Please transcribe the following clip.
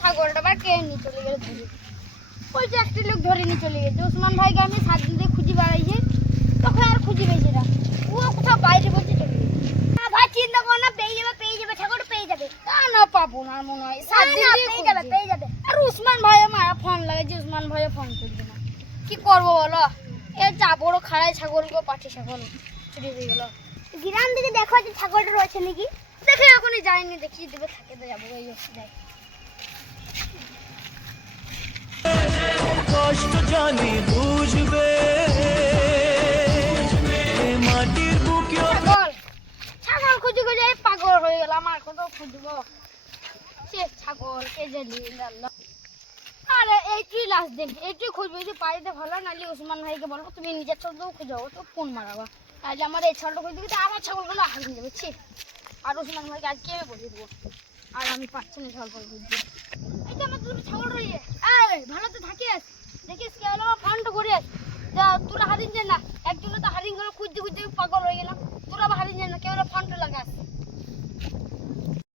ছাগলটা আবার কে নিয়ে চলে গেল ধরে। ওই যে একটা লোক ধরে নিয়ে চলে গেছে। ওসমান ভাইকে আমি 7 দিন ধরে খুঁজে বেড়াইছি, তখন আর খুঁজে পেয়েছি না। ও কোথাও বাইরে বলছে চলে গেছে। না ভাই চিন্তা করো না, পেয়ে যাবে ছাগলটা পেয়ে যাবে। তা না পাবো না মনে হয়, 7 দিন পেয়ে যাবে। আর ওসমান ভাই আমার ফোন লাগাইছে, ওসমান ভাইও ফোন করবে না। কি করবো বলো, এ যা বড় খাড়াই ছাগল গো, পাটি ছাগল চুরি হয়ে গেল। গ্রাম দিকে দেখো যে ছাগলটা রয়েছে নাকি, দেখে এখনই যাইনি, দেখিয়ে দেবে থাকে তো যাবো এই অবস্থায়। কষ্ট জানি বুঝবে মাটির বুকে ছাগল ছাগল খুঁজে খুঁজে পাগল হয়ে গেল। আমার কত খুঁজবো সে ছাগল, কে জানি আল্লাহ। আরে এইটুই লাস্ট দিন, এইটুই খুঁজবো। যদি পাইতে ভালো, নাহলে ওসমান ভাইকে বলবো তুমি নিজের ছাগলটাও খুঁজো, তো ফোন মারাবা। তাহলে আমার এই ছাগলটা খুঁজে দিতে আমার ছাগলগুলো হারিয়ে যাবে। ছি, আর ওসমান ভাইকে আজকে আমি বলে দেবো। আর আমি পাচ্ছি না ছাগল খুঁজতে। এই যে আমার দুটো ছাগল রয়েছে, এই ভালো তো থাকিস, দেখিস কে হলো ফোনটা করিস। যা তোরা হারিয়ে যান না, একজনে তো হারিয়ে গেল, খুঁজতে খুঁজতে পাগল হয়ে গেলাম। তোরা আবার হারিয়ে যান না, কেউ ফোনটা লাগাস।